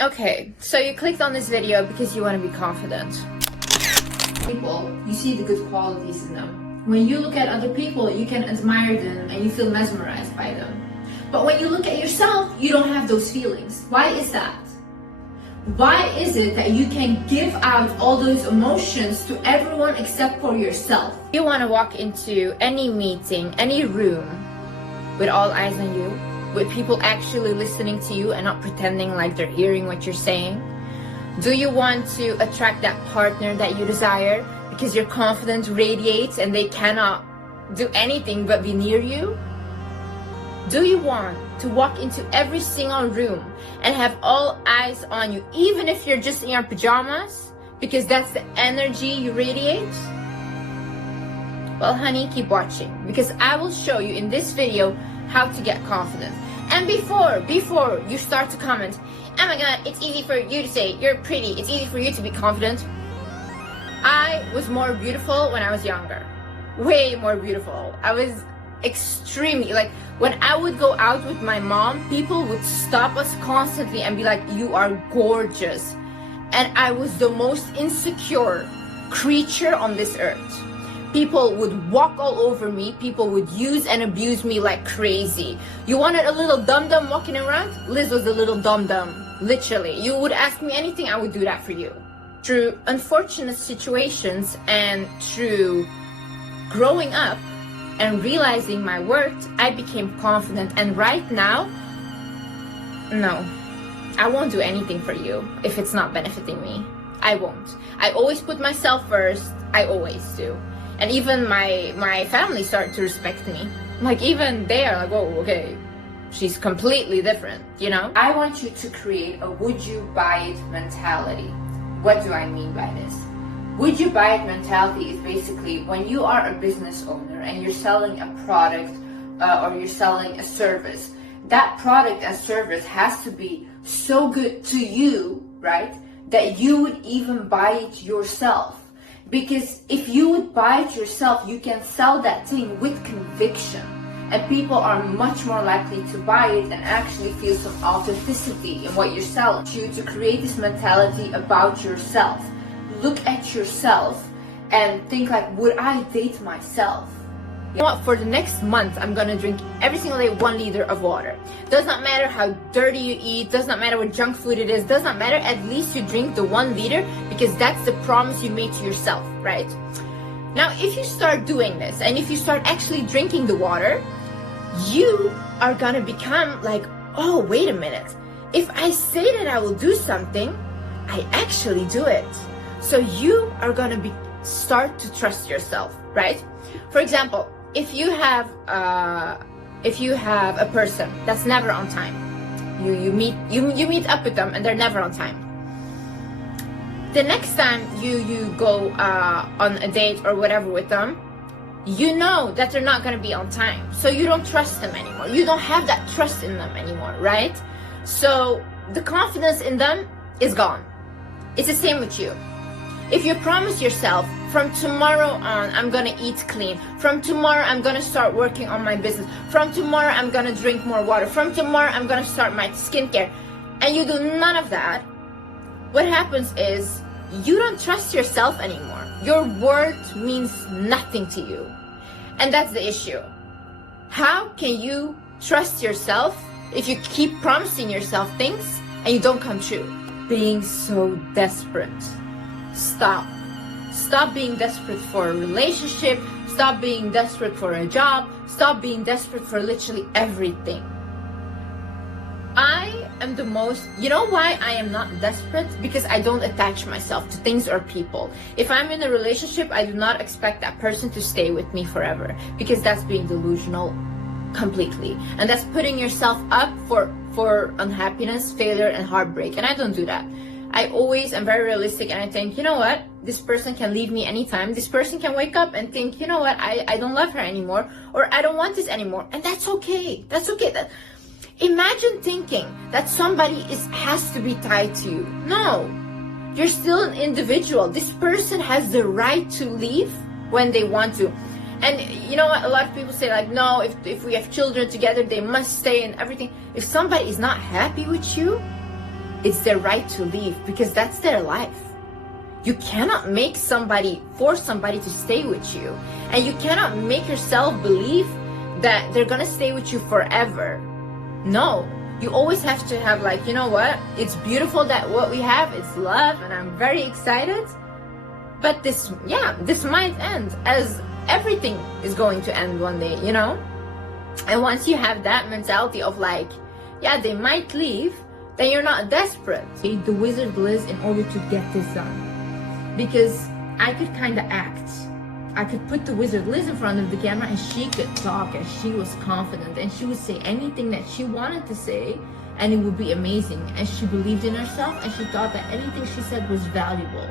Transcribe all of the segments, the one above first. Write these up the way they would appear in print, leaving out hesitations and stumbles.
Okay, so you clicked on this video because you want to be confident. People, you see the good qualities in them. When you look at other people, you can admire them and you feel mesmerized by them. But when you look at yourself, you don't have those feelings. Why is that? Why is it that you can give out all those emotions to everyone except for yourself? You want to walk into any meeting, any room, with all eyes on you, with people actually listening to you and not pretending like they're hearing what you're saying? Do you want to attract that partner that you desire because your confidence radiates and they cannot do anything but be near you? Do you want to walk into every single room and have all eyes on you, even if you're just in your pajamas, because that's the energy you radiate? Well, honey, keep watching, because I will show you in this video how to get confident. And before you start to comment, oh my god, it's easy for you to say you're pretty, it's easy for you to be confident. I was more beautiful when I was younger. Way more beautiful. I was extremely, like, when I would go out with my mom, people would stop us constantly and be like, you are gorgeous. And I was the most insecure creature on this earth. People would walk all over me. People would use and abuse me like crazy. You wanted a little dum-dum walking around? Liz was a little dum-dum. Literally. You would ask me anything, I would do that for you. Through unfortunate situations and through growing up and realizing my worth, I became confident. And right now, no, I won't do anything for you if it's not benefiting me. I won't. I always put myself first. I always do. And even my family started to respect me. Like, even they are like, oh, okay, she's completely different, you know? I want you to create a would you buy it mentality. What do I mean by this? Would you buy it mentality is basically when you are a business owner and you're selling a product or you're selling a service, that product and service has to be so good to you, right, that you would even buy it yourself. Because if you would buy it yourself, you can sell that thing with conviction. And people are much more likely to buy it and actually feel some authenticity in what you're selling. You to create this mentality about yourself. Look at yourself and think like, would I date myself? You know what, for the next month, I'm gonna drink every single day 1 liter of water. Does not matter how dirty you eat, does not matter what junk food it is, does not matter, at least you drink the 1 liter because that's the promise you made to yourself, right? Now, if you start doing this and if you start actually drinking the water, you are gonna become like, oh, wait a minute. If I say that I will do something, I actually do it. So you are gonna start to trust yourself, right? For example, if you have a person that's never on time, you meet up with them and they're never on time. The next time you go on a date or whatever with them, you know that they're not gonna be on time, so you don't trust them anymore. You don't have that trust in them anymore, right? So the confidence in them is gone. It's the same with you. If you promise yourself, from tomorrow on, I'm gonna eat clean. From tomorrow, I'm gonna start working on my business. From tomorrow, I'm gonna drink more water. From tomorrow, I'm gonna start my skincare. And you do none of that, what happens is you don't trust yourself anymore. Your word means nothing to you. And that's the issue. How can you trust yourself if you keep promising yourself things and you don't come true? Being so desperate. Stop. Stop being desperate for a relationship. Stop being desperate for a job. Stop being desperate for literally everything. I am the most, you know why I am not desperate? Because I don't attach myself to things or people. If I'm in a relationship, I do not expect that person to stay with me forever, because that's being delusional completely. And that's putting yourself up for unhappiness, failure, and heartbreak. And I don't do that. I always am very realistic and I think, you know what? This person can leave me anytime. This person can wake up and think, you know what? I don't love her anymore, or I don't want this anymore. And that's okay. That's okay. Imagine thinking that somebody has to be tied to you. No. You're still an individual. This person has the right to leave when they want to. And you know what? A lot of people say like, no, if we have children together, they must stay and everything. If somebody is not happy with you, it's their right to leave because that's their life. You cannot force somebody to stay with you. And you cannot make yourself believe that they're gonna stay with you forever. No, you always have to have like, you know what? It's beautiful that what we have is love and I'm very excited. But this might end, as everything is going to end one day, you know? And once you have that mentality of like, yeah, they might leave, then you're not desperate. The wizard Liz in order to get this done. Because I could kind of act. I could put the wizard Liz in front of the camera and she could talk and she was confident and she would say anything that she wanted to say and it would be amazing. And she believed in herself and she thought that anything she said was valuable.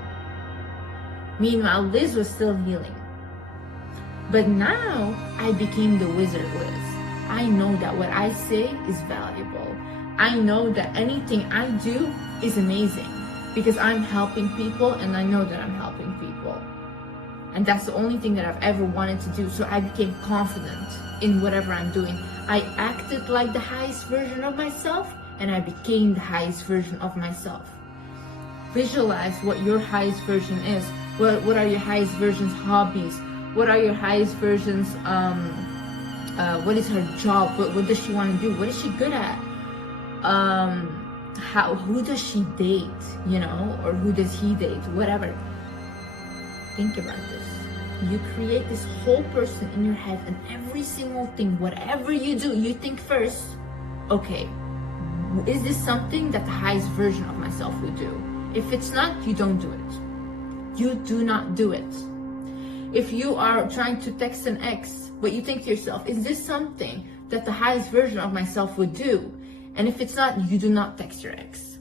Meanwhile, Liz was still healing. But now I became the wizard Liz. I know that what I say is valuable. I know that anything I do is amazing. Because I'm helping people and I know that I'm helping people. And that's the only thing that I've ever wanted to do. So I became confident in whatever I'm doing. I acted like the highest version of myself and I became the highest version of myself. Visualize what your highest version is. What are your highest version's hobbies? What are your highest version's, what is her job? What does she want to do? What is she good at? Who does she date, you know, or who does he date, whatever. Think about this. You create this whole person in your head and every single thing, whatever you do, you think first, okay, is this something that the highest version of myself would do? If it's not, you don't do it. You do not do it. If you are trying to text an ex, but you think to yourself, is this something that the highest version of myself would do? And if it's not, you do not text your ex.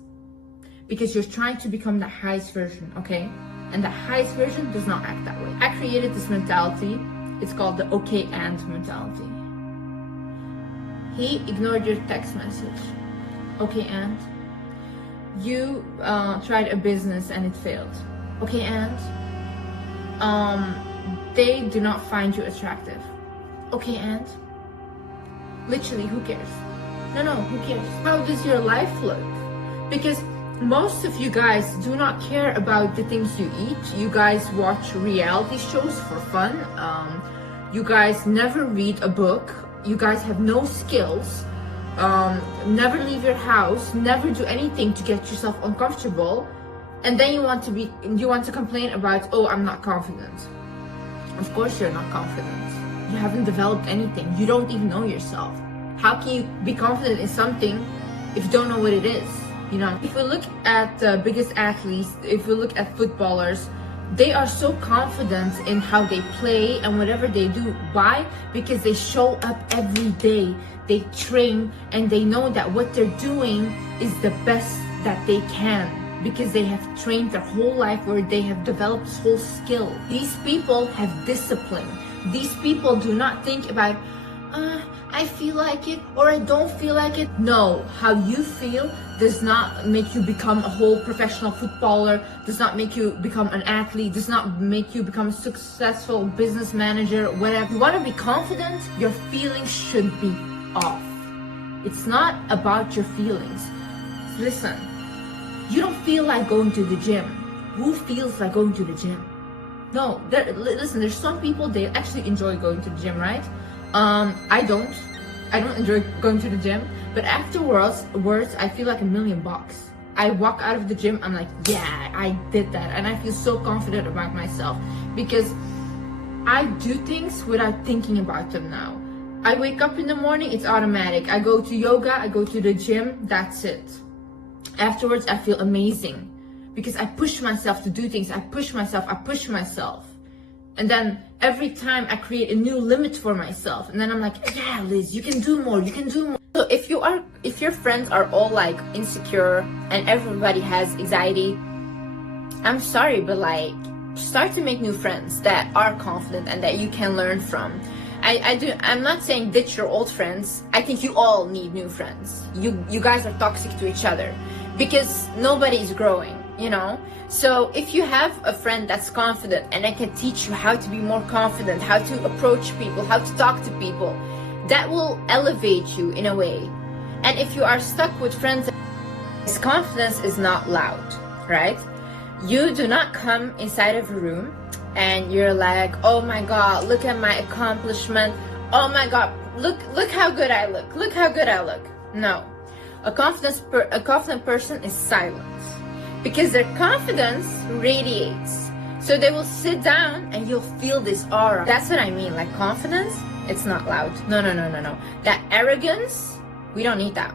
Because you're trying to become the highest version, okay? And the highest version does not act that way. I created this mentality. It's called the okay and mentality. He ignored your text message. Okay, and? You tried a business and it failed. Okay, and? They do not find you attractive. Okay, and? Literally, who cares? No, who cares? How does your life look? Because most of you guys do not care about the things you eat. You guys watch reality shows for fun. You guys never read a book. You guys have no skills. Never leave your house. Never do anything to get yourself uncomfortable. And then you want to complain about, oh, I'm not confident. Of course you're not confident. You haven't developed anything. You don't even know yourself. How can you be confident in something if you don't know what it is? You know, if we look at the biggest athletes, if we look at footballers, they are so confident in how they play and whatever they do. Why? Because they show up every day. They train and they know that what they're doing is the best that they can. Because they have trained their whole life where they have developed this whole skill. These people have discipline. These people do not think about, I feel like it or I don't feel like it. No, how you feel does not make you become a whole professional footballer, does not make you become an athlete, does not make you become a successful business manager, whatever. You want to be confident, your feelings should be off. It's not about your feelings. Listen, you don't feel like going to the gym. Who feels like going to the gym? No, listen, there's some people, they actually enjoy going to the gym, right? I don't enjoy going to the gym, but afterwards, I feel like $1,000,000. I walk out of the gym, I'm like, yeah, I did that. And I feel so confident about myself because I do things without thinking about them now. I wake up in the morning, it's automatic. I go to yoga, I go to the gym, that's it. Afterwards, I feel amazing because I push myself to do things. I push myself. And then every time I create a new limit for myself. And then I'm like, yeah, Liz, you can do more. So if your friends are all like insecure and everybody has anxiety, I'm sorry, but like start to make new friends that are confident and that you can learn from. I'm not saying ditch your old friends. I think you all need new friends. You guys are toxic to each other because nobody is growing, you know? So if you have a friend that's confident and I can teach you how to be more confident, how to approach people, how to talk to people, that will elevate you in a way. And if you are stuck with friends His confidence is not loud, right? You do not come inside of a room and you're like, oh my God, look at my accomplishment. Oh my God, look how good I look. Look how good I look. No, a confident person is silent because their confidence radiates. So they will sit down and you'll feel this aura. That's what I mean, like confidence, it's not loud. No. That arrogance, we don't need that.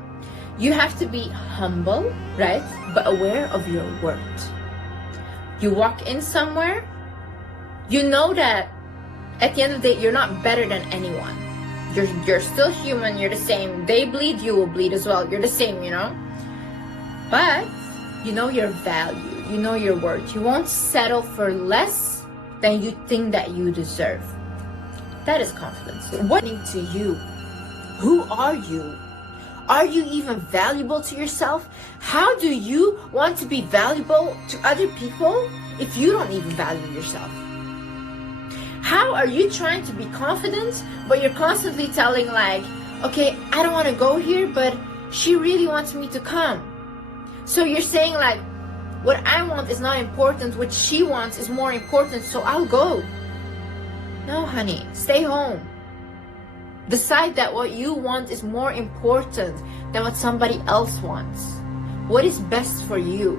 You have to be humble, right? But aware of your worth. You walk in somewhere, you know that at the end of the day, you're not better than anyone. You're still human, you're the same. They bleed, you will bleed as well. You're the same, you know? But you know your value, you know your worth. You won't settle for less than you think that you deserve. That is confidence. What to you? Who are you? Are you even valuable to yourself? How do you want to be valuable to other people if you don't even value yourself? How are you trying to be confident, but you're constantly telling like, okay, I don't want to go here, but she really wants me to come. So you're saying like, what I want is not important, what she wants is more important, so I'll go. No, honey, stay home. Decide that what you want is more important than what somebody else wants. What is best for you?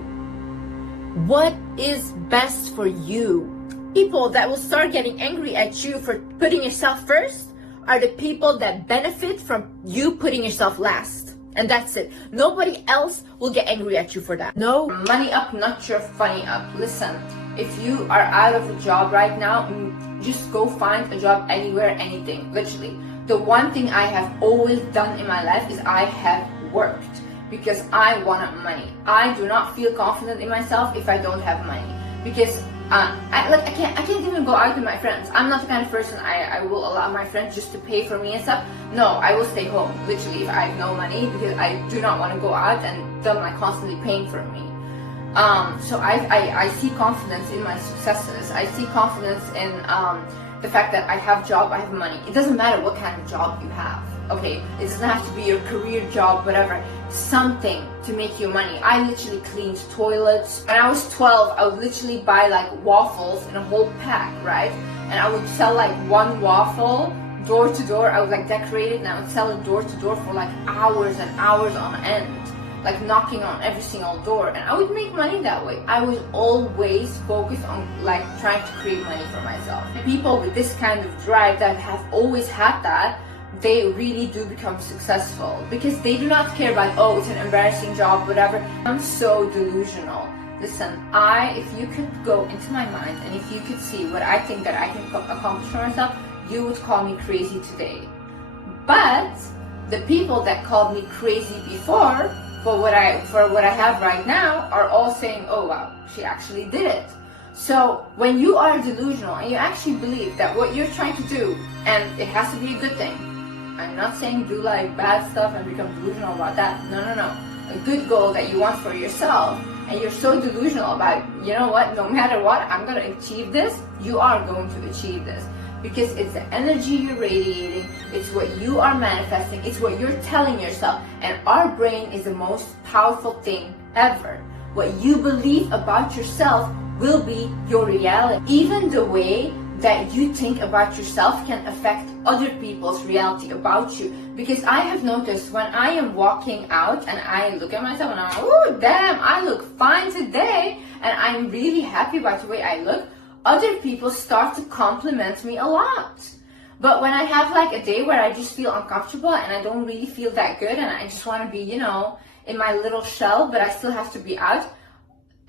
What is best for you? People that will start getting angry at you for putting yourself first are the people that benefit from you putting yourself last. And that's it. Nobody else will get angry at you for that. No, money up, not your funny up. Listen, if you are out of a job right now, just go find a job anywhere, anything, literally. The one thing I have always done in my life is I have worked because I wanted money. I do not feel confident in myself if I don't have money because I can't even go out with my friends. I'm not the kind of person I will allow my friends just to pay for me and stuff. No, I will stay home literally if I have no money because I do not want to go out and them like constantly paying for me. So I see confidence in my successes. I see confidence in the fact that I have job, I have money. It doesn't matter what kind of job you have. Okay, it doesn't have to be your career job, whatever. Something to make you money. I literally cleaned toilets. When I was 12, I would literally buy like waffles in a whole pack, right? And I would sell like one waffle door to door. I would like decorate it and I would sell it door to door for like hours and hours on end. Like knocking on every single door, and I would make money that way. I was always focused on like trying to create money for myself. People with this kind of drive that have always had that, they really do become successful because they do not care about, oh, it's an embarrassing job, whatever. I'm so delusional. Listen, if you could go into my mind and if you could see what I think that I can accomplish for myself, you would call me crazy today. But the people that called me crazy before, for what I have right now, are all saying, oh wow, she actually did it. So when you are delusional and you actually believe that what you're trying to do, and it has to be a good thing, I'm not saying do like bad stuff and become delusional about that. No. A good goal that you want for yourself, and you're so delusional about, you know what, no matter what, I'm going to achieve this, you are going to achieve this. Because it's the energy you're radiating, it's what you are manifesting, it's what you're telling yourself. And our brain is the most powerful thing ever. What you believe about yourself will be your reality. Even the way that you think about yourself can affect other people's reality about you. Because I have noticed when I am walking out and I look at myself and I'm like, oh damn, I look fine today, and I'm really happy about the way I look, other people start to compliment me a lot. But when I have like a day where I just feel uncomfortable and I don't really feel that good and I just want to be, you know, in my little shell, but I still have to be out,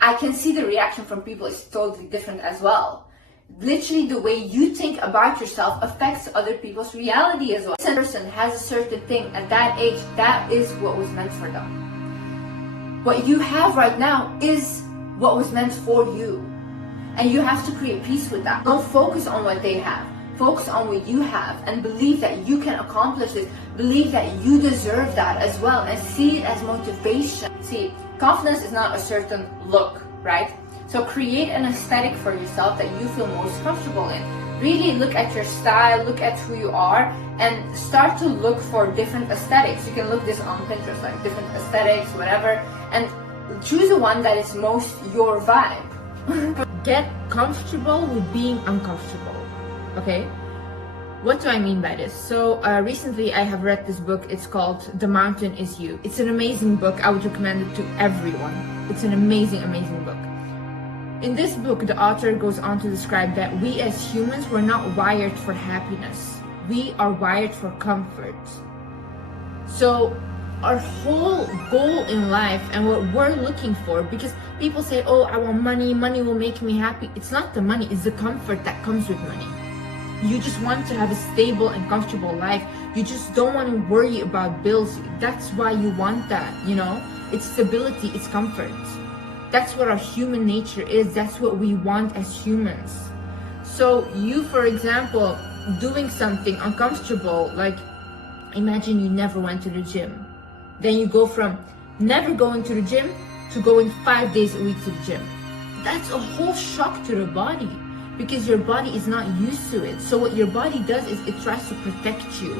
I can see the reaction from people is totally different as well. Literally the way you think about yourself affects other people's reality as well. If a person has a certain thing at that age, that is what was meant for them. What you have right now is what was meant for you. And you have to create peace with that. Don't focus on what they have. Focus on what you have and believe that you can accomplish it. Believe that you deserve that as well and see it as motivation. See, confidence is not a certain look, right? So create an aesthetic for yourself that you feel most comfortable in. Really look at your style, look at who you are, and start to look for different aesthetics. You can look this on Pinterest, like different aesthetics, whatever, and choose the one that is most your vibe. Get comfortable with being uncomfortable, okay? What do I mean by this? So recently I have read this book. It's called The Mountain Is You. It's an amazing book. I would recommend it to everyone. It's an amazing, amazing book. In this book, the author goes on to describe that we as humans were not wired for happiness. We are wired for comfort. So our whole goal in life and what we're looking for, because people say, oh, I want money, money will make me happy. It's not the money, it's the comfort that comes with money. You just want to have a stable and comfortable life. You just don't want to worry about bills. That's why you want that, you know? It's stability, it's comfort. That's what our human nature is. That's what we want as humans. So you, for example, doing something uncomfortable, like imagine you never went to the gym. Then you go from never going to the gym to going 5 days a week to the gym. That's a whole shock to the body, because your body is not used to it. So what your body does is it tries to protect you,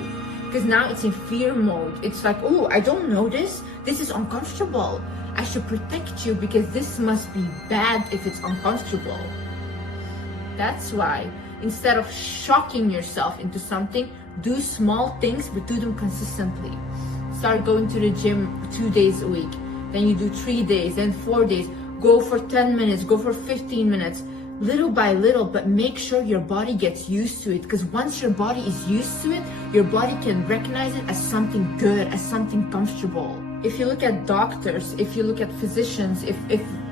because now it's in fear mode. It's like, oh, I don't know this. This is uncomfortable. I should protect you because this must be bad if it's uncomfortable. That's why instead of shocking yourself into something, do small things but do them consistently. Start going to the gym 2 days a week. Then you do 3 days, then 4 days. Go for 10 minutes, go for 15 minutes. Little by little, but make sure your body gets used to it, because once your body is used to it, your body can recognize it as something good, as something comfortable. If you look at doctors, if you look at physicians, if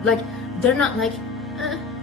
like, they're not like,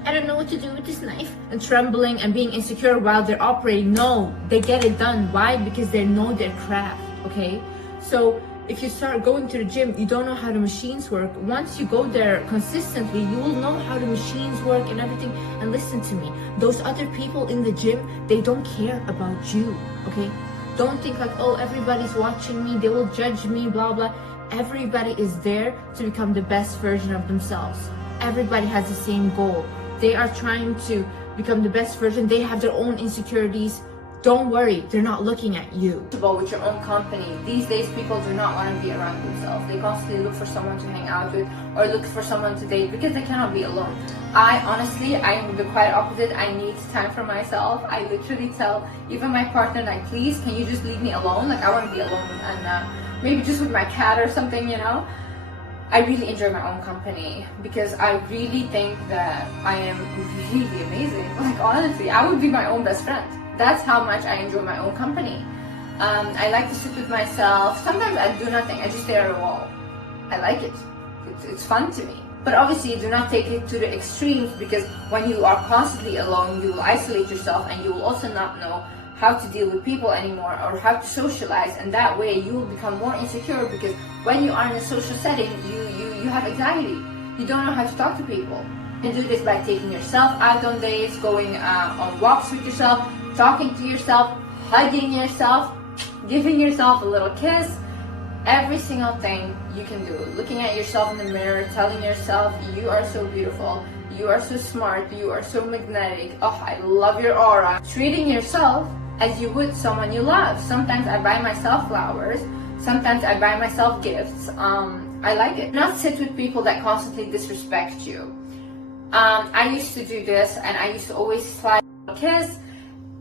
I don't know what to do with this knife, and trembling and being insecure while they're operating. No, they get it done. Why? Because they know their craft, okay? So if you start going to the gym, you don't know how the machines work. Once you go there consistently, you will know how the machines work and everything. And listen to me, those other people in the gym, they don't care about you, okay? Don't think like, oh, everybody's watching me, they will judge me, blah, blah. Everybody is there to become the best version of themselves. Everybody has the same goal. They are trying to become the best version. They have their own insecurities. Don't worry, they're not looking at you. With your own company. These days, people do not want to be around themselves. They constantly look for someone to hang out with or look for someone to date because they cannot be alone. I am the quite opposite. I need time for myself. I literally tell even my partner, like, please, can you just leave me alone? Like, I want to be alone and maybe just with my cat or something, you know? I really enjoy my own company because I really think that I am really amazing. Like, honestly, I would be my own best friend. That's how much I enjoy my own company. I like to sit with myself. Sometimes I do nothing. I just stare at a wall. I like it. It's fun to me. But obviously, do not take it to the extremes, because when you are constantly alone, you will isolate yourself and you will also not know how to deal with people anymore or how to socialize. And that way, you will become more insecure, because when you are in a social setting, you have anxiety. You don't know how to talk to people. You do this by taking yourself out on dates, going on walks with yourself, talking to yourself, hugging yourself, giving yourself a little kiss. Every single thing you can do. Looking at yourself in the mirror, telling yourself, you are so beautiful, you are so smart, you are so magnetic, oh, I love your aura. Treating yourself as you would someone you love. Sometimes I buy myself flowers, sometimes I buy myself gifts. I like it. Do not sit with people that constantly disrespect you. I used to do this, and I used to always slide a kiss.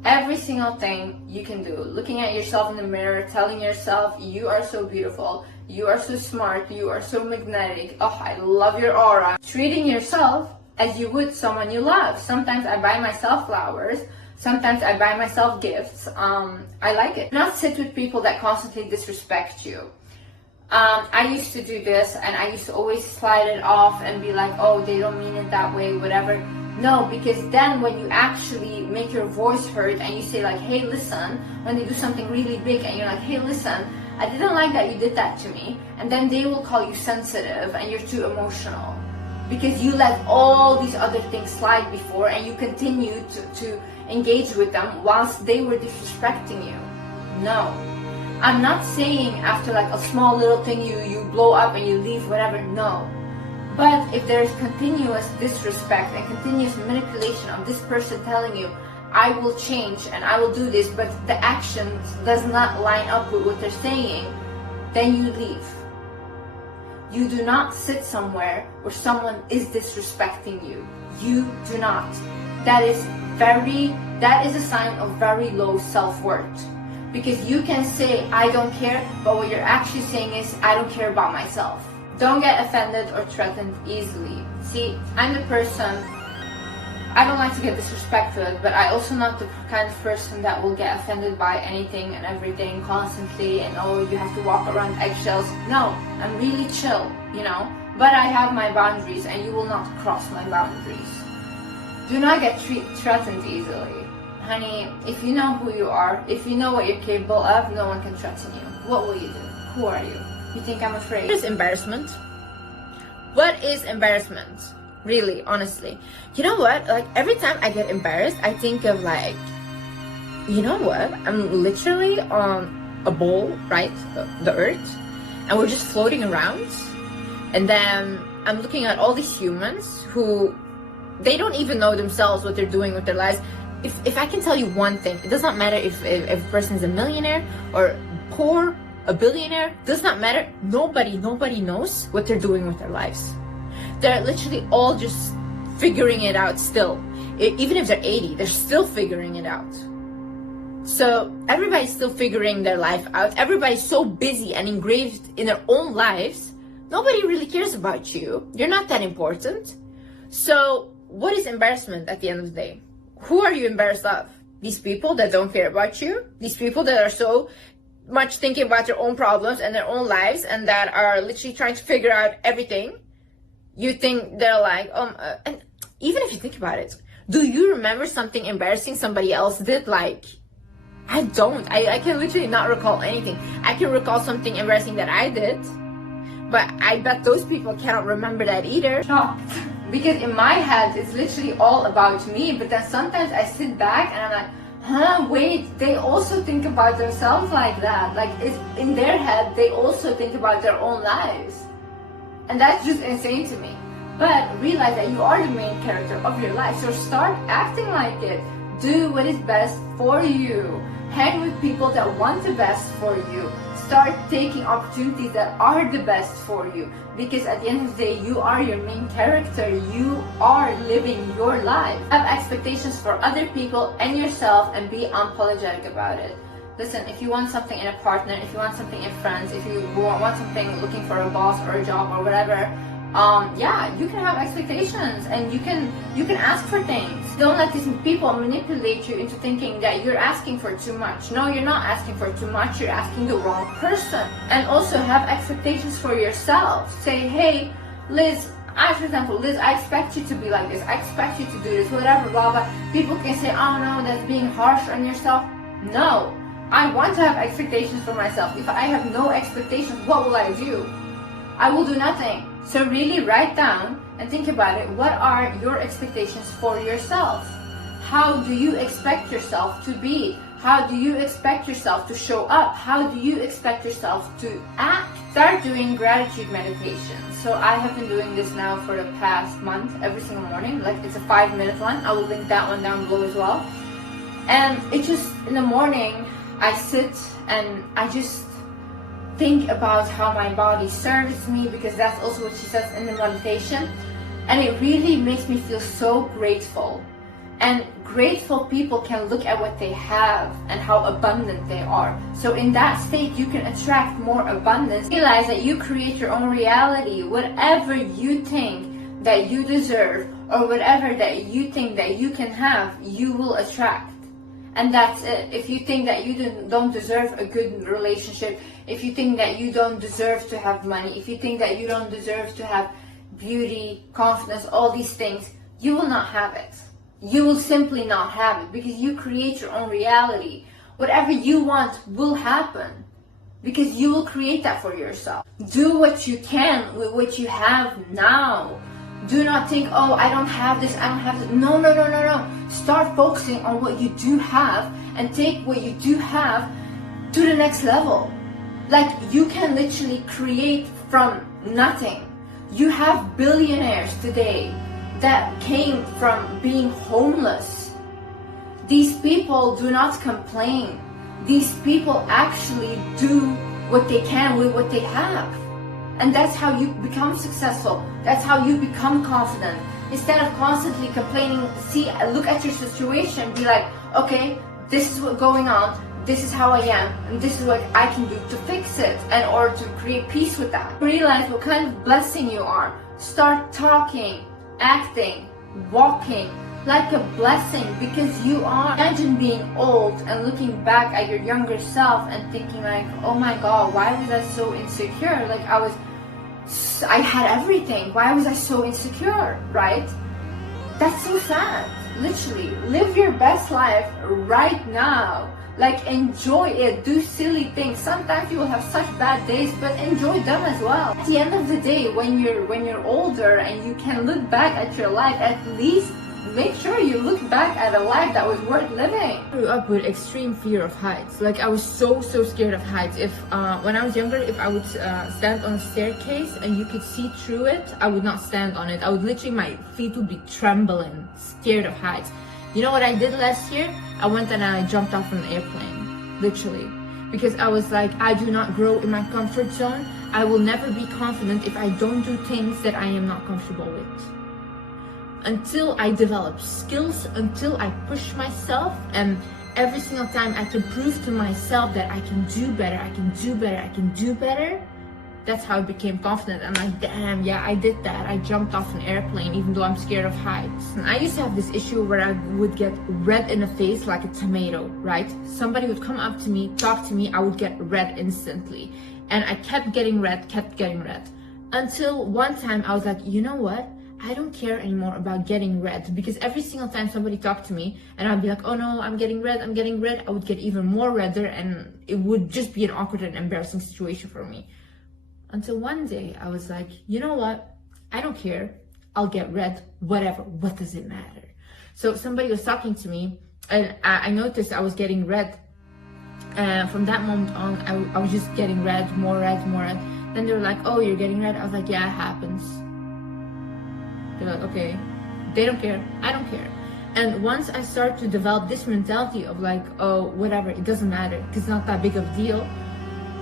Every single thing you can do. Looking at yourself in the mirror, telling yourself, you are so beautiful, you are so smart, you are so magnetic, oh, I love your aura. Treating yourself as you would someone you love. Sometimes I buy myself flowers, sometimes I buy myself gifts. I like it. Do not sit with people that constantly disrespect you. I used to do this, and I used to always slide it off and be like, oh, they don't mean it that way, whatever. No, because then when you actually make your voice heard and you say like, hey, listen, when they do something really big and you're like, hey, listen, I didn't like that you did that to me. And then they will call you sensitive and you're too emotional, because you let all these other things slide before and you continue to engage with them whilst they were disrespecting you. No. I'm not saying after like a small little thing you blow up and you leave, whatever. No. But if there is continuous disrespect and continuous manipulation of this person telling you, I will change and I will do this, but the actions does not line up with what they're saying, then you leave. You do not sit somewhere where someone is disrespecting you. You do not. That is a sign of very low self-worth. Because you can say, I don't care, but what you're actually saying is, I don't care about myself. Don't get offended or threatened easily. See, I'm the person, I don't like to get disrespected, but I also not the kind of person that will get offended by anything and everything constantly and oh, you have to walk around eggshells. No, I'm really chill, you know, but I have my boundaries and you will not cross my boundaries. Do not get threatened easily. Honey, if you know who you are, if you know what you're capable of, no one can threaten you. What will you do? Who are you? You think I'm afraid? What is embarrassment? What is embarrassment? Really, honestly. You know what? Like, every time I get embarrassed, I think of like, you know what? I'm literally on a ball, right? The earth. And we're just floating around. And then I'm looking at all these humans who, they don't even know themselves what they're doing with their lives. If I can tell you one thing, it does not matter if a person is a millionaire or poor, a billionaire, does not matter. Nobody knows what they're doing with their lives. They're literally all just figuring it out still. Even if they're 80, they're still figuring it out. So everybody's still figuring their life out. Everybody's so busy and engraved in their own lives. Nobody really cares about you. You're not that important. So what is embarrassment at the end of the day? Who are you embarrassed of? These people that don't care about you? These people that are so much thinking about their own problems and their own lives and that are literally trying to figure out everything? You think they're like, and even if you think about it, do you remember something embarrassing somebody else did? Like, I don't. I can literally not recall anything. I can recall something embarrassing that I did, but I bet those people cannot remember that either. Shocked. Because in my head, it's literally all about me, but then sometimes I sit back and I'm like, wait, they also think about themselves like that. Like, it's in their head, they also think about their own lives. And that's just insane to me. But realize that you are the main character of your life, so start acting like it. Do what is best for you. Hang with people that want the best for you. Start taking opportunities that are the best for you. Because at the end of the day, you are your main character. You are living your life. Have expectations for other people and yourself and be unapologetic about it. Listen, if you want something in a partner, if you want something in friends, if you want something looking for a boss or a job or whatever, yeah, you can have expectations and you can ask for things. Don't let these people manipulate you into thinking that you're asking for too much. No, you're not asking for too much, you're asking the wrong person. And also have expectations for yourself. Say, hey, Liz, for example, Liz, I expect you to be like this, I expect you to do this, whatever, blah, blah. People can say, oh no, that's being harsh on yourself. No, I want to have expectations for myself. If I have no expectations, what will I do? I will do nothing. So really write down and think about it. What are your expectations for yourself? How do you expect yourself to be? How do you expect yourself to show up? How do you expect yourself to act? Start doing gratitude meditation. So I have been doing this now for the past month, every single morning. Like, it's a 5-minute one. I will link that one down below as well. And it just, in the morning, I sit and I just think about how my body serves me, because that's also what she says in the meditation. And it really makes me feel so grateful. And grateful people can look at what they have and how abundant they are. So in that state, you can attract more abundance. Realize that you create your own reality. Whatever you think that you deserve, or whatever that you think that you can have, you will attract. And that's it. If you think that you don't deserve a good relationship, if you think that you don't deserve to have money, if you think that you don't deserve to have beauty, confidence, all these things, you will not have it. You will simply not have it, because you create your own reality. Whatever you want will happen, because you will create that for yourself. Do what you can with what you have now. Do not think, oh, I don't have this, I don't have this. No. Start focusing on what you do have and take what you do have to the next level. Like, you can literally create from nothing. You have billionaires today that came from being homeless. These people do not complain. These people actually do what they can with what they have. And that's how you become successful. That's how you become confident. Instead of constantly complaining, look at your situation, be like, okay, this is what's going on, this is how I am, and this is what I can do to fix it in order to create peace with that. Realize what kind of blessing you are. Start talking, acting, walking like a blessing, because you are. Imagine being old and looking back at your younger self and thinking like, oh my god, why was I so insecure? Like I had everything. Why was I so insecure, right? That's so sad. Literally, live your best life right now. Like, enjoy it. Do silly things. Sometimes you will have such bad days, but enjoy them as well. At the end of the day, when you're older and you can look back at your life, at least make sure you look back at a life that was worth living. I grew up with extreme fear of heights. Like, I was so scared of heights. If when I was younger, if I would stand on a staircase and you could see through it, I would not stand on it. I would literally, my feet would be trembling, scared of heights. You know what I did last year? I went and I jumped off an airplane, literally, because I was like, I do not grow in my comfort zone. I will never be confident if I don't do things that I am not comfortable with. Until I develop skills, until I push myself, and every single time I can prove to myself that I can do better, I can do better, I can do better. That's how I became confident. I'm like, damn, yeah, I did that. I jumped off an airplane even though I'm scared of heights. And I used to have this issue where I would get red in the face like a tomato, right? Somebody would come up to me, talk to me, I would get red instantly. And I kept getting red. Until one time I was like, you know what? I don't care anymore about getting red, because every single time somebody talked to me and I'd be like, oh no, I'm getting red, I would get even more redder, and it would just be an awkward and embarrassing situation for me. Until one day I was like, you know what? I don't care. I'll get red, whatever. What does it matter? So somebody was talking to me and I noticed I was getting red. And from that moment on, I was just getting red, more red. Then they were like, oh, you're getting red? I was like, yeah, it happens. They're like, okay. They don't care. I don't care. And once I start to develop this mentality of like, oh, whatever, it doesn't matter, because it's not that big of a deal.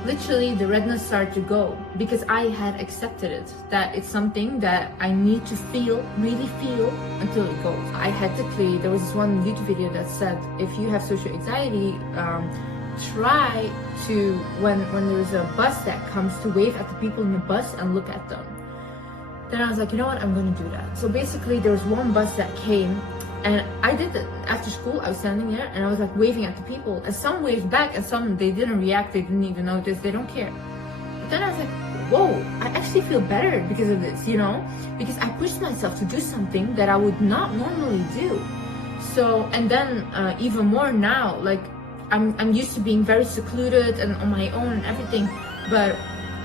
Literally, the redness started to go, because I had accepted it, that it's something that I need to feel, really feel, until it goes. I had to clear, there was this one YouTube video that said, if you have social anxiety, try to, when there's a bus that comes, to wave at the people in the bus and look at them. Then I was like, you know what, I'm gonna do that. So basically, there was one bus that came, and I did it after school. I was standing there and I was like waving at the people, and some waved back and some, they didn't react, they didn't even notice, they don't care. But then I was like, whoa, I actually feel better because of this, you know, because I pushed myself to do something that I would not normally do. So, and then even more now, like I'm used to being very secluded and on my own and everything, but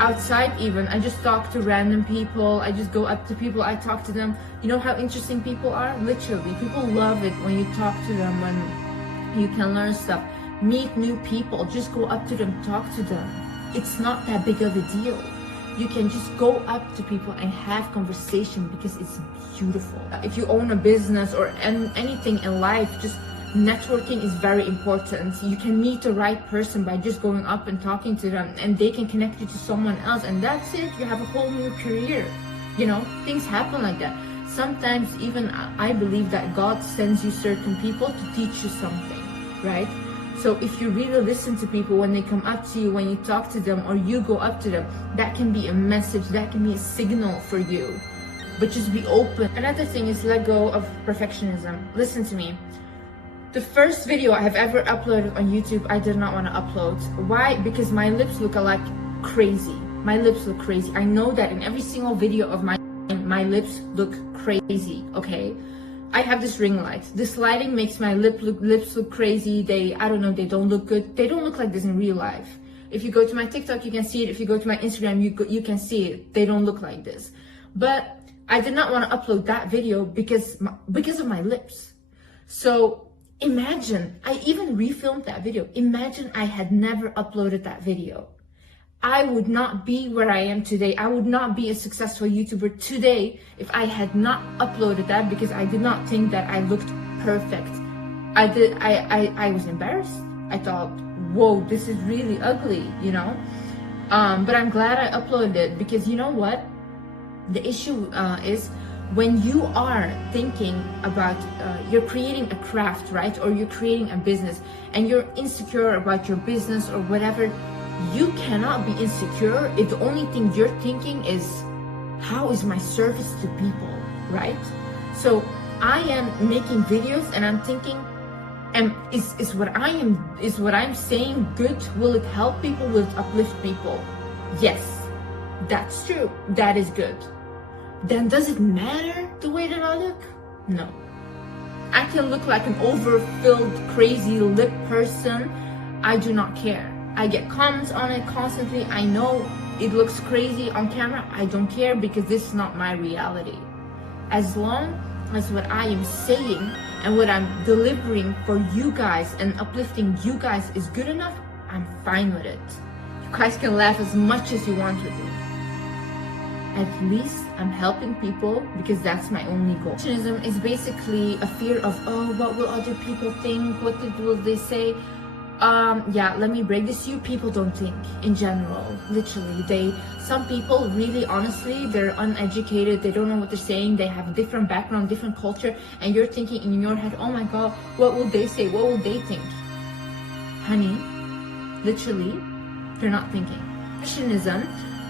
outside even, I just talk to random people, I just go up to people, I talk to them. You know how interesting people are? Literally, people love it when you talk to them, when you can learn stuff. Meet new people, just go up to them, talk to them. It's not that big of a deal. You can just go up to people and have conversation, because it's beautiful. If you own a business or anything in life, just networking is very important. You can meet the right person by just going up and talking to them, and they can connect you to someone else, and that's it. You have a whole new career. You know, things happen like that. Sometimes even I believe that God sends you certain people to teach you something, right? So if you really listen to people when they come up to you, when you talk to them, or you go up to them, that can be a message, that can be a signal for you. But just be open. Another thing is, let go of perfectionism. Listen to me. The first video I have ever uploaded on YouTube, I did not want to upload. Why? Because my lips look like crazy. My lips look crazy. I know that in every single video of my lips look crazy, okay? I have this ring light. This lighting makes my lips look crazy. I don't know, they don't look good. They don't look like this in real life. If you go to my TikTok, you can see it. If you go to my Instagram, you can see it. They don't look like this. But I did not want to upload that video because of my lips. So imagine, I even refilmed that video. Imagine I had never uploaded that video. I would not be where I am today. I would not be a successful YouTuber today if I had not uploaded that, because I did not think that I looked perfect. I was embarrassed. I thought, whoa, this is really ugly, you know? But I'm glad I uploaded it, because you know what? The issue is when you are thinking about, you're creating a craft, right? Or you're creating a business and you're insecure about your business or whatever, you cannot be insecure if the only thing you're thinking is, how is my service to people, right? So I am making videos and I'm thinking, is what I'm saying good? Will it help people? Will it uplift people? Yes, that's true. That is good. Then does it matter the way that I look? No. I can look like an overfilled, crazy lip person. I do not care. I get comments on it constantly. I know it looks crazy on camera. I don't care, because this is not my reality. As long as what I am saying and what I'm delivering for you guys and uplifting you guys is good enough, I'm fine with it. You guys can laugh as much as you want with me. At least I'm helping people, because that's my only goal. Perfectionism is basically a fear of, oh, what will other people think? What will they say? Yeah, let me break this to you. People don't think in general. Literally, some people really, honestly, they're uneducated. They don't know what they're saying. They have a different background, different culture, and you're thinking in your head, oh my God, what will they say? What will they think? Honey, literally, they're not thinking. Perfectionism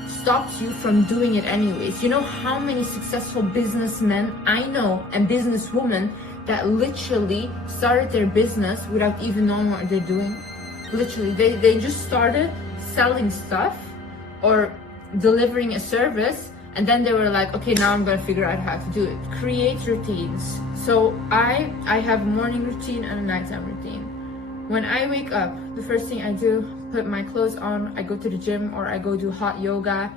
stops you from doing it anyways. You know how many successful businessmen I know and businesswomen that literally started their business without even knowing what they're doing? Literally, they just started selling stuff or delivering a service, and then they were like, okay, now I'm gonna figure out how to do it. Create routines. So I have a morning routine and a nighttime routine. When I wake up, the first thing I do, put my clothes on, I go to the gym or I go do hot yoga.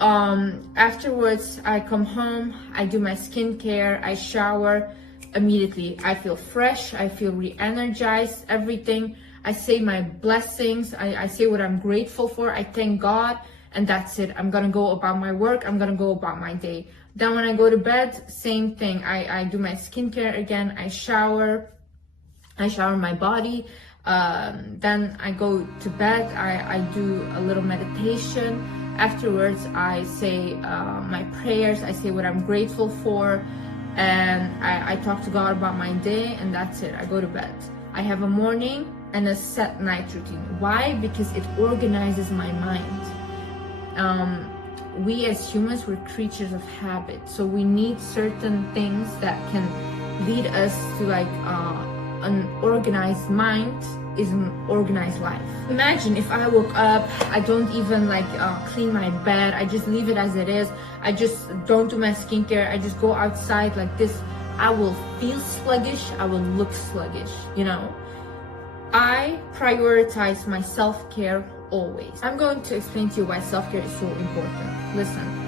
Afterwards, I come home, I do my skincare, I shower. Immediately, I feel fresh, I feel re-energized, everything. I say my blessings, I say what I'm grateful for, I thank God, and that's it. I'm gonna go about my work, I'm gonna go about my day. Then when I go to bed, same thing. I do my skincare again, I shower my body, then I go to bed, I do a little meditation. Afterwards, I say my prayers, I say what I'm grateful for, and I talk to God about my day, and that's it. I go to bed. I have a morning and a set night routine. Why? Because it organizes my mind. We as humans, we're creatures of habit, so we need certain things that can lead us to like an organized mind is an organized life. Imagine if I woke up, I don't even like clean my bed, I just leave it as it is, I just don't do my skincare, I just go outside like this, I will feel sluggish, I will look sluggish, you know? I prioritize my self-care always. I'm going to explain to you why self-care is so important. Listen.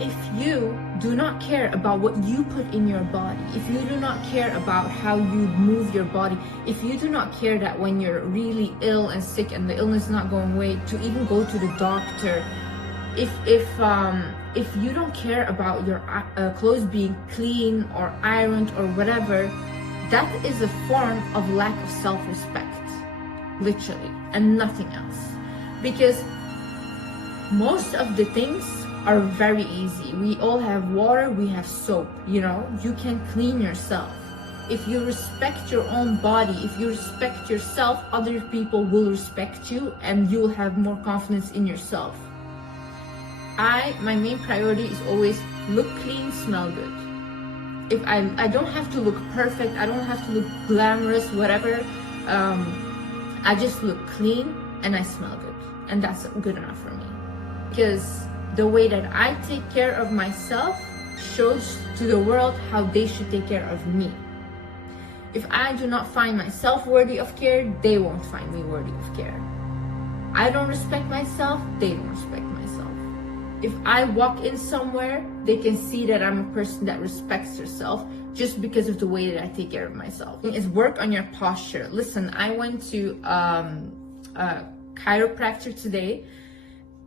If you do not care about what you put in your body, if you do not care about how you move your body, if you do not care that when you're really ill and sick and the illness is not going away, to even go to the doctor, if you don't care about your clothes being clean or ironed or whatever, that is a form of lack of self-respect, literally, and nothing else. Because most of the things are very easy. We all have water, we have soap, you know, you can clean yourself. If you respect your own body, if you respect yourself, other people will respect you and you'll have more confidence in yourself. My main priority is always look clean, smell good. If I don't have to look perfect, I don't have to look glamorous, whatever, I just look clean and I smell good, and that's good enough for me. Because the way that I take care of myself shows to the world how they should take care of me. If I do not find myself worthy of care, they won't find me worthy of care. I don't respect myself, they don't respect myself. If I walk in somewhere, they can see that I'm a person that respects herself just because of the way that I take care of myself. It's work on your posture. Listen, I went to a chiropractor today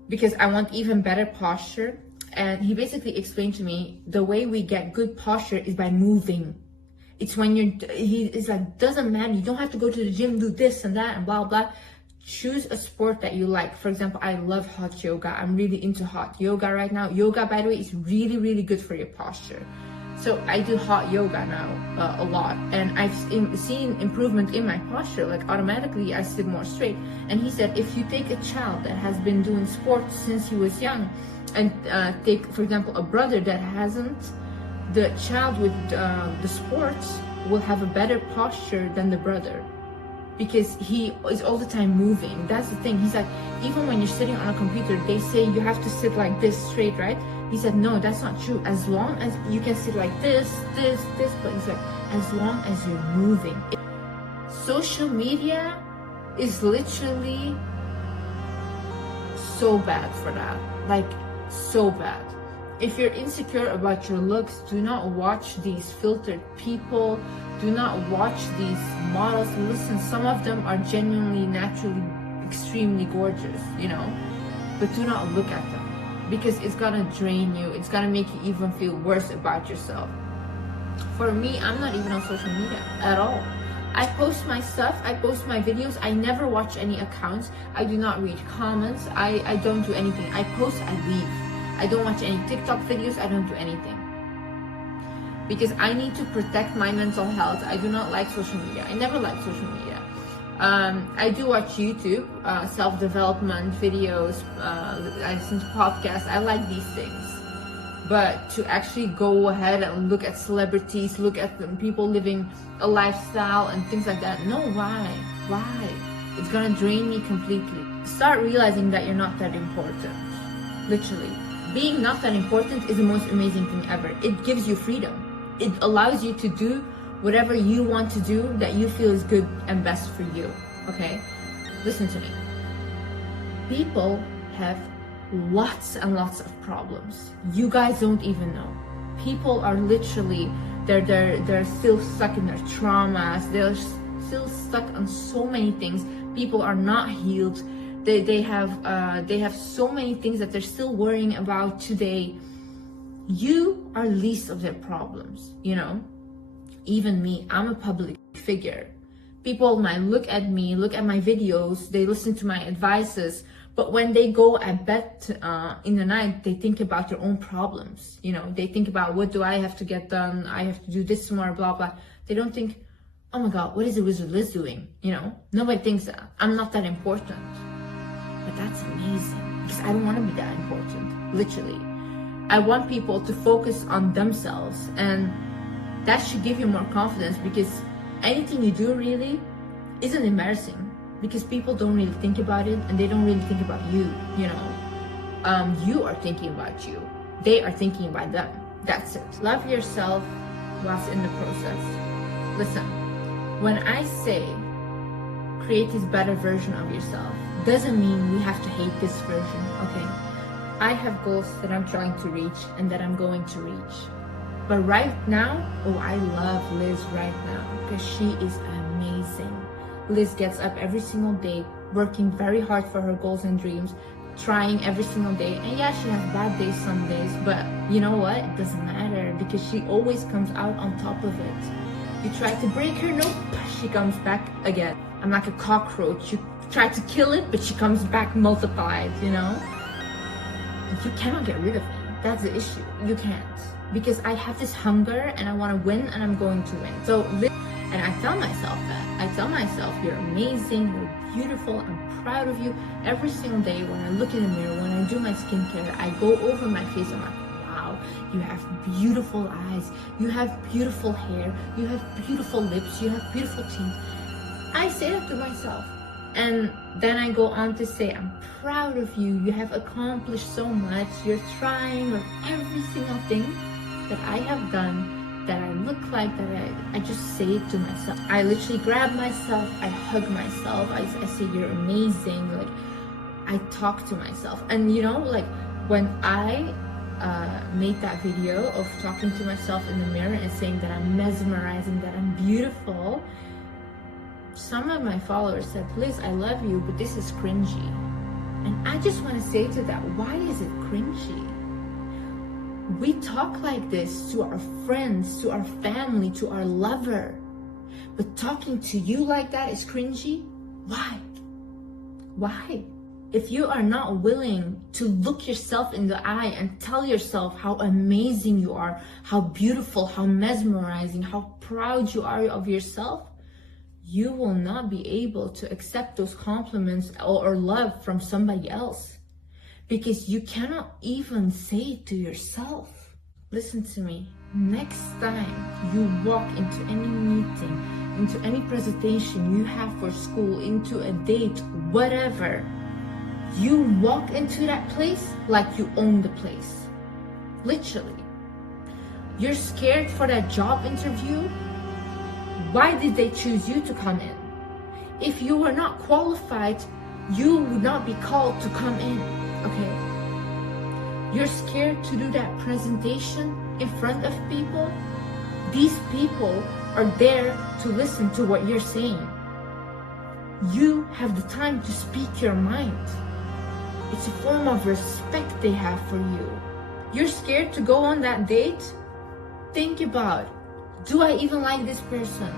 because I want even better posture. And he basically explained to me the way we get good posture is by moving. It's when it's like, doesn't matter, you don't have to go to the gym, do this and that and blah, blah. choose a sport that you like. For example, I love hot yoga. I'm really into hot yoga right now. Yoga, by the way, is really, really good for your posture. So I do hot yoga now a lot, and I've seen improvement in my posture. Like automatically I sit more straight. And he said, if you take a child that has been doing sports since he was young, and take, for example, a brother that hasn't, the child with the sports will have a better posture than the brother, because he is all the time moving. That's the thing. He's like, even when you're sitting on a computer, they say you have to sit like this straight, right? He said, no, that's not true. As long as you can sit like this, but he's like, as long as you're moving. Social media is literally so bad for that. Like, so bad. If you're insecure about your looks, do not watch these filtered people. Do not watch these models. Listen, some of them are genuinely, naturally, extremely gorgeous, you know? But do not look at them, because it's gonna drain you. It's gonna make you even feel worse about yourself. For me, I'm not even on social media at all. I post my stuff, I post my videos, I never watch any accounts, I do not read comments, I don't do anything. I post, I leave. I don't watch any TikTok videos, I don't do anything. Because I need to protect my mental health. I do not like social media. I never liked social media. I do watch YouTube, self-development videos, I listen to podcasts, I like these things. But to actually go ahead and look at celebrities, look at people living a lifestyle and things like that, no, why? Why? It's gonna drain me completely. Start realizing that you're not that important. Literally. Being not that important is the most amazing thing ever. It gives you freedom. It allows you to do whatever you want to do that you feel is good and best for you, okay? Listen to me. People have lots and lots of problems. You guys don't even know. People are literally, they're still stuck in their traumas. They're still stuck on so many things. People are not healed. They have so many things that they're still worrying about today. You are least of their problems, you know? Even me, I'm a public figure. People might look at me, look at my videos, they listen to my advices, but when they go at bed in the night, they think about their own problems. You know, they think about, what do I have to get done? I have to do this tomorrow, blah, blah. They don't think, oh my God, what is the Wizard Liz doing? You know, nobody thinks that. I'm not that important. But that's amazing, because I don't want to be that important, literally. I want people to focus on themselves, and that should give you more confidence, because anything you do really isn't embarrassing, because people don't really think about it, and they don't really think about you, you know. You are thinking about you. They are thinking about them. That's it. Love yourself whilst in the process. Listen, when I say create this better version of yourself, doesn't mean we have to hate this version, okay? I have goals that I'm trying to reach and that I'm going to reach. But right now, oh, I love Liz right now, because she is amazing. Liz gets up every single day, working very hard for her goals and dreams, trying every single day. And yeah, she has bad days some days, but you know what? It doesn't matter, because she always comes out on top of it. You try to break her, nope, she comes back again. I'm like a cockroach. You try to kill it, but she comes back multiplied, you know? You cannot get rid of me. That's the issue. You can't. Because I have this hunger and I want to win, and I'm going to win. So, and I tell myself that. I tell myself, you're amazing, you're beautiful, I'm proud of you. Every single day when I look in the mirror, when I do my skincare, I go over my face, I'm like, wow, you have beautiful eyes, you have beautiful hair, you have beautiful lips, you have beautiful teeth. I say that to myself. And then I go on to say, I'm proud of you, you have accomplished so much, you're trying with every single thing that I have done, that I look like, that I just say it to myself. I literally grab myself, I hug myself, I say you're amazing, like I talk to myself. And you know, like when I made that video of talking to myself in the mirror and saying that I'm mesmerizing, that I'm beautiful, some of my followers said, Liz, I love you, but this is cringy. And I just want to say to that, why is it cringy? We talk like this to our friends, to our family, to our lover. But talking to you like that is cringy? Why? Why? If you are not willing to look yourself in the eye and tell yourself how amazing you are, how beautiful, how mesmerizing, how proud you are of yourself, you will not be able to accept those compliments or love from somebody else, because you cannot even say it to yourself. Listen to me. Next time you walk into any meeting, into any presentation you have for school, into a date, whatever, you walk into that place like you own the place. Literally. You're scared for that job interview? Why did they choose you to come in? If you were not qualified, you would not be called to come in, okay? You're scared to do that presentation in front of people? These people are there to listen to what you're saying. You have the time to speak your mind. It's a form of respect they have for you. You're scared to go on that date? Think about, do I even like this person?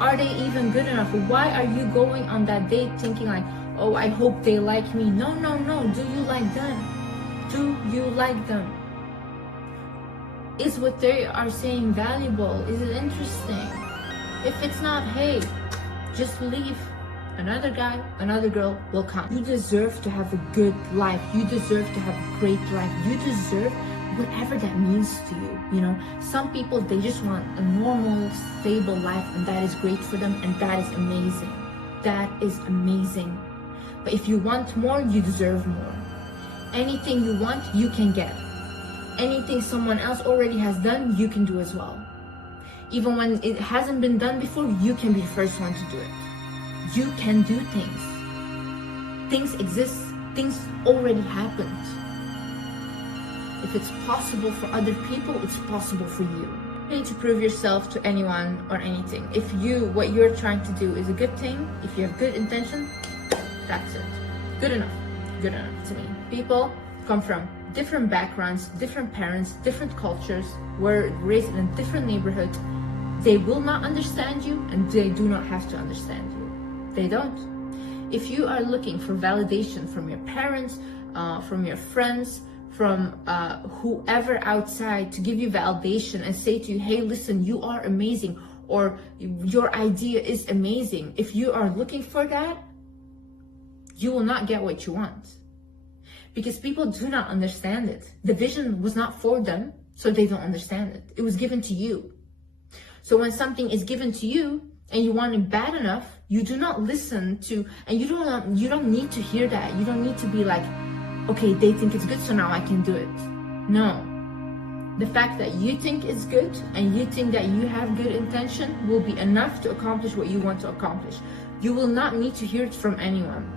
Are they even good enough? Why are you going on that date thinking like, oh, I hope they like me? No. Do you like them? Do you like them? Is what they are saying valuable? Is it interesting? If it's not, hey, just leave. Another guy, another girl will come. You deserve to have a good life. You deserve to have a great life. You deserve whatever that means to you, you know? Some people, they just want a normal, stable life, and that is great for them, and that is amazing. That is amazing. But if you want more, you deserve more. Anything you want, you can get. Anything someone else already has done, you can do as well. Even when it hasn't been done before, you can be the first one to do it. You can do things. Things exist. Things already happened. If it's possible for other people, it's possible for you. You need to prove yourself to anyone or anything. If what you're trying to do is a good thing, if you have good intention, that's it. Good enough. Good enough to me. People come from different backgrounds, different parents, different cultures, were raised in a different neighborhood. They will not understand you, and they do not have to understand you. They don't. If you are looking for validation from your parents, from your friends, from whoever outside to give you validation and say to you, hey, listen, you are amazing, or your idea is amazing. If you are looking for that, you will not get what you want. Because people do not understand it. The vision was not for them, so they don't understand it. It was given to you. So when something is given to you and you want it bad enough, you do not listen to, and you don't need to hear that. You don't need to be like, okay, they think it's good, so now I can do it. No. The fact that you think it's good and you think that you have good intention will be enough to accomplish what you want to accomplish. You will not need to hear it from anyone.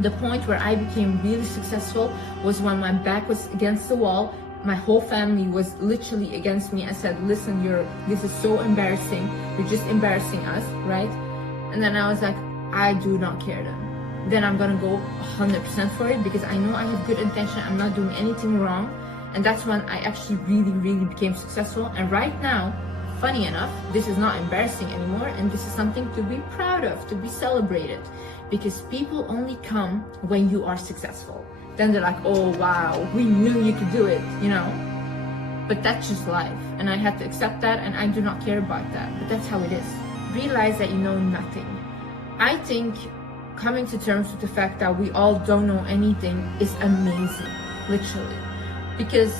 The point where I became really successful was when my back was against the wall. My whole family was literally against me. I said, listen, this is so embarrassing. You're just embarrassing us, right? And then I was like, I do not care then. Then I'm gonna go 100% for it because I know I have good intention. I'm not doing anything wrong. And that's when I actually really became successful. And right now, funny enough, this is not embarrassing anymore. And this is something to be proud of, to be celebrated. Because people only come when you are successful. Then they're like, oh wow, we knew you could do it, you know? But that's just life. And I had to accept that, and I do not care about that. But that's how it is. Realize that you know nothing. I think coming to terms with the fact that we all don't know anything is amazing, literally. Because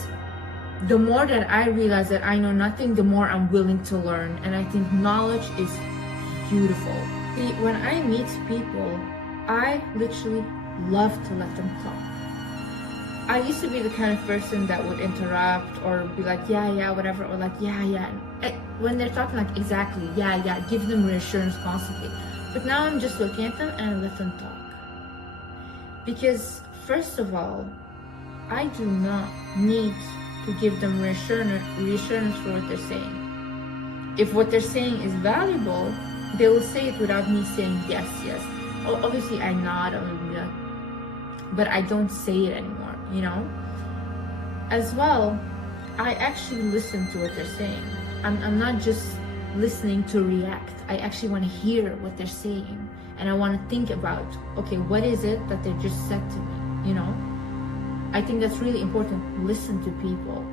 the more that I realize that I know nothing, the more I'm willing to learn. And I think knowledge is beautiful. See, when I meet people, I literally love to let them talk. I used to be the kind of person that would interrupt or be like, yeah, whatever, or like, yeah. And when they're talking like, exactly, yeah, give them reassurance constantly. But now I'm just looking at them and I let them talk. Because first of all, I do not need to give them reassurance for what they're saying. If what they're saying is valuable, they will say it without me saying yes. Obviously I nod or but I don't say it anymore, you know? As well, I actually listen to what they're saying. I'm not just listening to react. I actually want to hear what they're saying. and I want to think about, okay, what is it that they just said to me, you know? I think that's really important. Listen to people.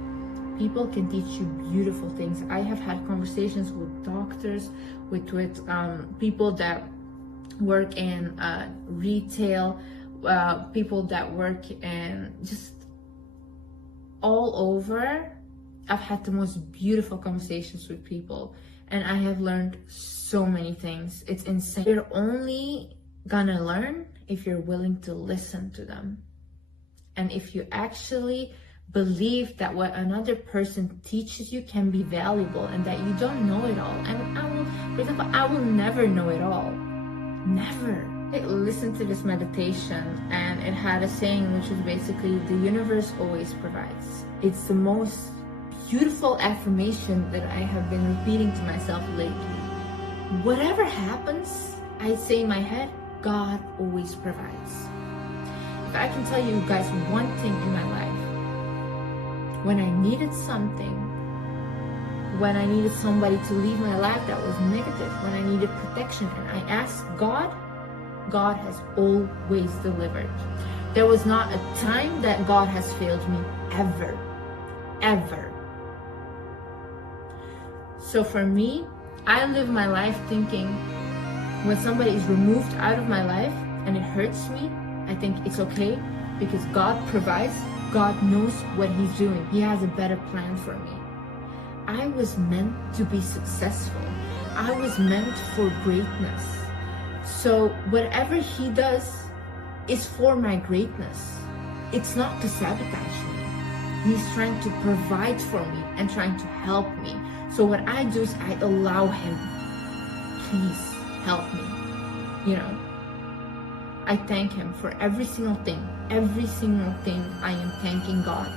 People can teach you beautiful things. I have had conversations with doctors, with people that work in retail, people that work in just all over. I've had the most beautiful conversations with people, and I have learned so many things. It's insane. You're only gonna learn if you're willing to listen to them, and if you actually believe that what another person teaches you can be valuable and that you don't know it all. And for example, I will never know it all. Never. I listened to this meditation, and it had a saying which was basically, the universe always provides. It's the most beautiful affirmation that I have been repeating to myself lately. Whatever happens, I say in my head, God always provides. If I can tell you guys one thing in my life, when I needed something, when I needed somebody to leave my life that was negative, when I needed protection, and I asked God, God has always delivered. There was not a time that God has failed me, ever, ever. So for me, I live my life thinking, when somebody is removed out of my life and it hurts me, I think it's okay, because God provides. God knows what He's doing. He has a better plan for me. I was meant to be successful. I was meant for greatness. So whatever He does is for my greatness. It's not to sabotage me. He's trying to provide for me and trying to help me. So what I do is I allow Him, please help me, you know. I thank Him for every single thing. Every single thing I am thanking God.